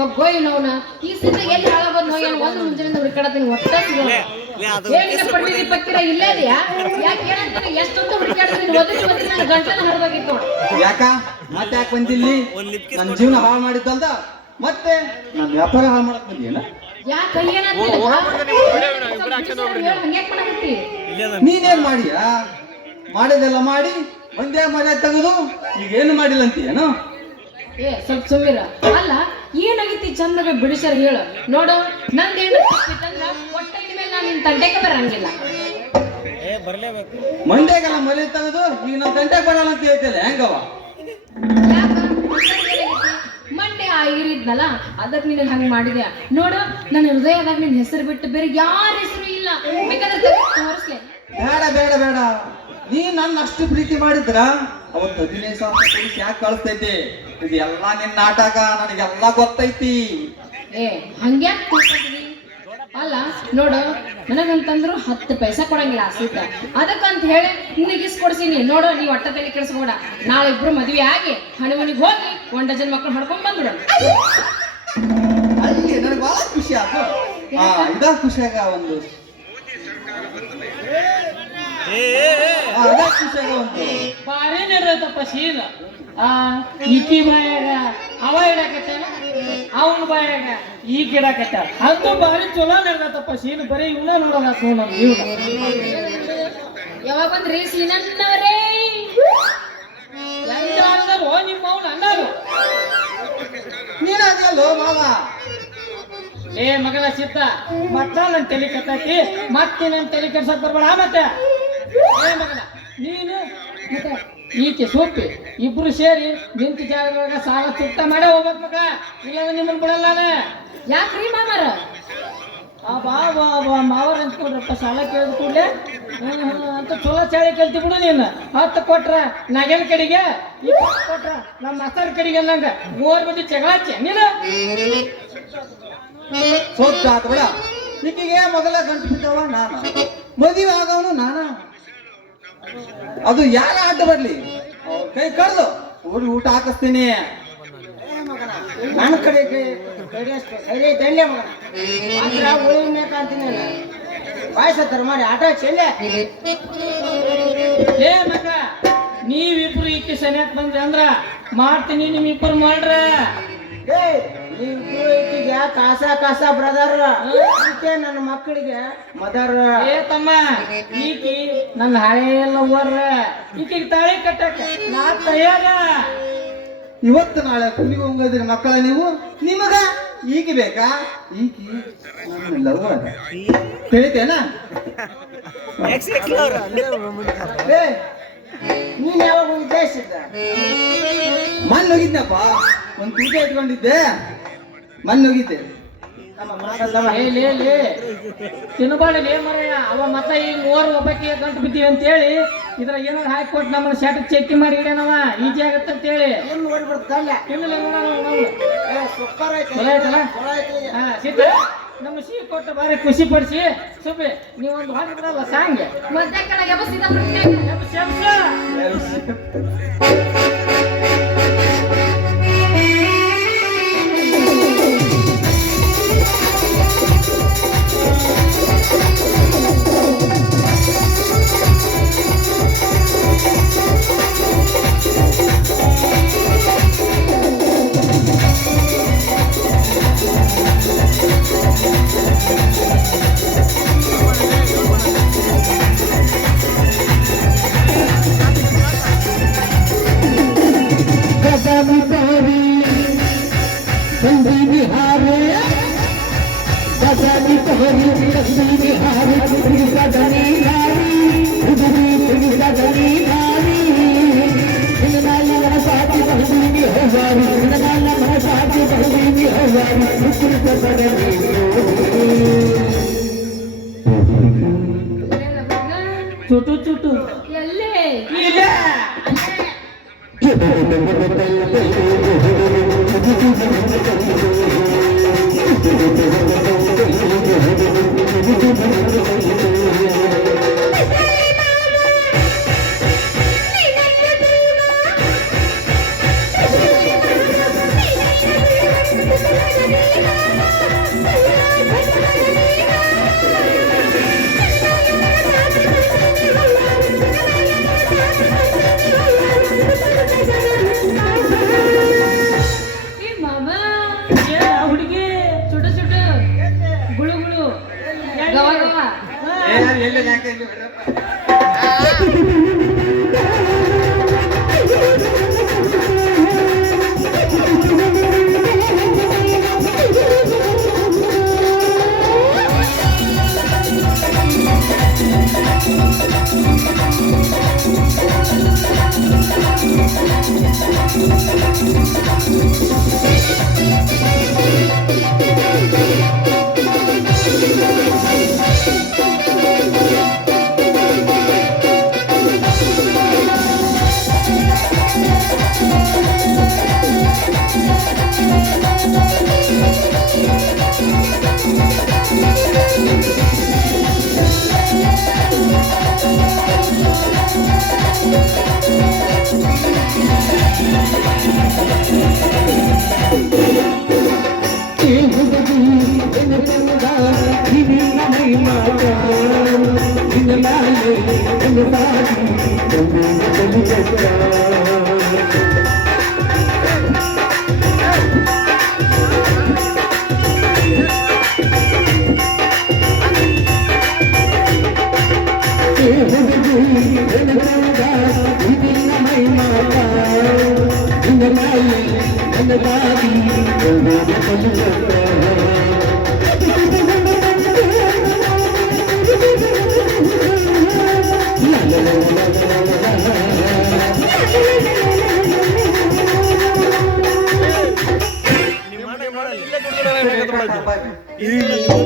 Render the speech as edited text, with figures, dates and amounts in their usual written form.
ಹೋಗೋಯ್ ನೋನ ಈ ಸೀರೆ ಎಲ್ಲಿ ಹಾಳಾಗೋದ್ ನೋಯ್ ಒಂದು ಮುಂಜಾನೆ ಹುಡುಕಾಡತೀನಿ ಒಟ್ಟ ಸಿಗೋಲ್ಲ ಏನಿಗೆ ಪಂಡಿತಿ ಪಕ್ಕಿರ ಇಲ್ಲೇ ಇದೆಯಾ ಯಾಕೆ ಏನಂತೀನಿ ಎಷ್ಟೊಂದು ಹುಡುಕಾಡ್ತೀನಿ ಒದರಿ ನನ್ನ ಗಂಟಲು ಹರಿದೋಗಿತ್ತು ಯಾಕ ಮತ್ತೆ ಯಾಕೆ ಬಂದಿಲ್ಲಿ ನನ್ನ ಜೀವನ ಹಾಳು ಮಾಡಿದ್ದಲ್ದ ಮತ್ತೆ ನನ್ನ ವ್ಯಾಪಾರ ಹಾಳು ಮಾಡಕ್ ಬಂದಿಯಲ್ಲ ಯಾಕೆ ಏನಂತೀನಿ ನೀನೇನ್ ಮಾಡಿಯಾ ಮಾಡಿದೆಲ್ಲ ಮಾಡಿ ಒಂದೇ ಮನೆ ತೆಗೆದು ಈಗೇನು ಮಾಡಿಲ್ಲ ಅಂತೀಯೇನು ಏ ಸ್ವಲ್ಪ ಸುಮ್ಮಿರ ಅಲ್ಲ ಏನಾಗಿತ್ತಿ ಚಂದಾಗ ಬಿಡಿಸ್ಯಾರ ಹೇಳು ನೋಡು ನಂದೇನು ತಪ್ಪಿತ್ತಂದ್ರ ಒಟ್ಟ ಇನ್ಮೇಲೆ ನಾನು ನಿನ್ ತಂಟೆಗೆ ಬರಂಗಿಲ್ಲ ಮಂಡ್ಯಾಗೆಲ್ಲ ಮನೆ ತೆಗೆದು ಈಗ ನನ್ನ ತಂಟೆಗೆ ಬರಲ್ಲ ಅಂತ ಹೇಳ್ತಿಲ್ಲ ಹೆಂಗವ ಯಾಕ ಮಂಡೆ ಇರಿದ್ನಲ್ಲ ಅದಕ್ಕೆ ನೀನು ಹಂಗ ಮಾಡಿದ್ಯಾ ನೋಡು ನನ್ನ ಹೃದಯದಾಗ ನಿನ್ ಹೆಸರು ಬಿಟ್ಟು ಬೇರೆ ಯಾರ ಹೆಸರು ಇಲ್ಲ ಬೇಕಾದ್ರೆ ತೋರಿಸ್ಲೆ ಬೇಡ ಬೇಡ ಬೇಡ ನೀ ನನ್ನ ಅಷ್ಟು ಪ್ರೀತಿ ಮಾಡಿದ್ರ ಅವತ್ತು 15,000 ಪೊಲೀಸ್ ಯಾಕೆ ಕಳಿಸ್ತೈತಿ ಇದು ಎಲ್ಲಾ ನಿನ್ನ ನಾಟಕ ನನಗೆಲ್ಲ ಗೊತ್ತೈತಿ ಏ ಹಂಗ್ಯಾಕ್ ಕೂತ್ಕೊಂಡಿದಿ ಅಲ್ಲ ನೋಡು ನನಗಂತಂದ್ರು 10 ಪೈಸಾ ಕೊಡಂಗಿಲ್ಲ ಸೀತ ಅದಕ್ಕಂತ ಹೇಳಿ ನಿನಗೆ ಇಸ್ಕೊಡ್ಸೀನಿ ನೋಡು ನೀ ಒಟ್ಟ ತಲೆ ಕೆಡಿಸ್ಕೋಬೇಡ ನಾಳೆ ಇಬ್ರು ಮದುವೆ ಆಗಿ ಹಣಿಮನಿಗೆ ಹೋಗಿ 1 ಡಜನ್ ಮಕ್ಕಳು ಹೊಡ್ಕೊಂಡ್ ಬಂದ್ಬಿಡು ಅಲ್ಲಿ ನನಗೆ ಬಹಳ ಖುಷಿ ಆಯ್ತು ಇದ ಖುಷಿಯಾಗ ಒಂದು ಬಾರಿ ನಡೆದಪ್ಪ ಸೀನ್ ಈಕಿ ಬಾಯಾಗ ಅವ ಇಡಾಕತ್ತಾನ ಅವನ ಬಾಯಾಗ ಈಕಿ ಇಡಾಕತ್ತಾಳ ಅಂತೂ ಬಾರಿ ಚಲೋ ನಡೆದಪ್ಪ ಸೀನ್ ಬರೀ ಇವನ ನೋಡೋದಾಕ ನಮ್ ಜೀವನ ಯಾವಾಗ ಬಂದ್ರಿ ಸೀನನ್ನವರೇ ಎಂದಾರದಲ್ವೋ ನಿಮ್ಮ ಅವ್ನ ಅಣ್ಣರು ನೀನಾಗಲ್ಲೋ ಮಾವ ಏ ಮಗನ ಸಿದ್ಧ ಮತ್ತ ನನ್ ತಲೆ ಕೆಟ್ಟೈತಿ ಮತ್ತೆ ನನ್ ತಲೆ ಕೆಡ್ಸಕ್ ಬರ್ಬೇಡ ಮತ್ತೆ ಏ ಮಗನ ನೀನು ಮತ್ತೆ ಈಕೆ ಸೂಪಿ ಇಬ್ರು ಸೇರಿ ನಿಂತ ಜಾಗದಾಗ ಸಾಲ ಚುಟ್ಟ ಮಾಡೇ ಹೋಗ್ಬೇಕು ಮಗ ಇಲ್ಲಾಂದ್ರೆ ನಿಮ್ಮನ್ನ ಬಿಡಲ್ಲ ಯಾಕ್ರಿ ಮಾಮಾರ ಬಾ ಮಾವರ್ ಅಂತ್ಕೊಡ್ರಪ್ಪ ಸಾಲ ಕೇಳಿದ ಕೂಡಲೇ ಅಂತ ಚಲೋ ಚಾಳಿ ಕೇಳ್ತಿ ಬಿಡು ನೀನು 10 ಕೊಟ್ರ ನಗನ್ ಕಡೆಗೆ 20 ಕೊಟ್ರ ನಮ್ಮ ಮಸ್ತಾರ್ ಕಡೆಗೆ ಅನ್ನಂಗ 3 ಮಂದಿ ಜಗಳ ಹಚ್ಚಿ ನೀನು ಸೋತ್ ಆತ ಬಿಡ ಈಕಿಗೆ ಮೊದಲ ಗಂಟು ಬಿದ್ದವ ನಾನು ಮದುವೆ ಆಗವನು ನಾನ ಅದು ಯಾರ ಅಡ್ಡ ಬರ್ಲಿ ಕೈ ಕಡ್ದು ಊಟ ಹಾಕಿಸ್ತೀನಿ ನನ್ನ ಕಡೆಗೆ ದಂಡೆ ಮಗನ ಮಾತ್ರ ಉಳಿಬೇಕಂತೀನಿ ಬಾಯ್ಸತ್ತಾರ ಮಾಡಿ ಆಟ ಚೆಲ್ಲೆ ಏ ಮಗ ನೀವಿಬ್ರು ಈಕೆ ಸನಿಯಕ್ ಬಂದ್ರಿ ಅಂದ್ರ ಮಾಡ್ತೀನಿ ನಿಮ್ಮಿಬ್ಬರು ಮಾಡ್ರ ಈಕಿಗೆ ಕಾಸ ಬ್ರದರ್ ಅದಕ್ಕೆ ನನ್ನ ಮಕ್ಕಳಿಗೆ ಮದರ್ ಏ ತಮ್ಮ ಈಕಿ ನನ್ನ ಹಳೆ ಲವ್ವರ್ ಈಕಿಗೆ ತಾಳಿ ಕಟ್ಟಕ ನಾ ತಯಾರ ಇವತ್ತು ನಾಳೆ ಕುಲಿಗೆ ಹೋಗೋದ್ರಿ ಮಕ್ಕಳ ನೀವು ನಿಮಗ ಈಕಿ ಬೇಕಾ ಈಕಿ ತಿಳಿತೇನ ನೀನ್ ಯಾವಾಗ ಉದ್ದೇಶಿದ್ದ ಮಣ್ಣು ಹೋಗಿದ್ನಪ್ಪ ಒಂದು ತೂಕ ಇಟ್ಕೊಂಡಿದ್ದೆ ಮಣ್ಣು ಹೋಗಿದ್ದೆ ತಿನ್ಬಾಡಲಿ ಮರೆಯ ಅವ ಮತ್ತ ಈ 3 ಒಬ್ಬಕ್ಕೆ ಗಂಟು ಬಿದ್ದೀವಿ ಅಂತೇಳಿ ಇದ್ರ ಏನಾರು ಹಾಕಿಕೊಟ್ಟು ನಮ್ಮನ್ನ ಶಾಟ್ ಚೆಕ್ ಮಾಡಿ ಇಡೇನವ ಈಜಿ ಆಗತ್ತೆ ಅಂತೇಳಿ ಸಿದ್ಧ ನಮ್ಮ ಸಿಹಿ ಕೊಟ್ಟು ಬಾರಿ ಖುಷಿ ಪಡಿಸಿ ಸುಬ್ಬಿ ನೀವೊಂದು ಹಾಕಿದ್ರಲ್ಲ ಸಾಂಗ್ ಮದ್ದೆ ಕಡೆಗೆ ಬಸ್ಸಿದ ಚುಟು ಚುಟು ಎಲ್ಲೇ ಇಲ್ಲ ಏ ಮಾಮ ಏ ಹುಡುಗಿ ಚುಟು ಚುಟು ಗುಳು ಗುಳು ಗವ ಗವ ಎಲ್ಲಿ ಯಾಕೆ ಇಲ್ಲಿ ಬಿಡ್ರಪ್ಪ? ನಿಮ್ಮ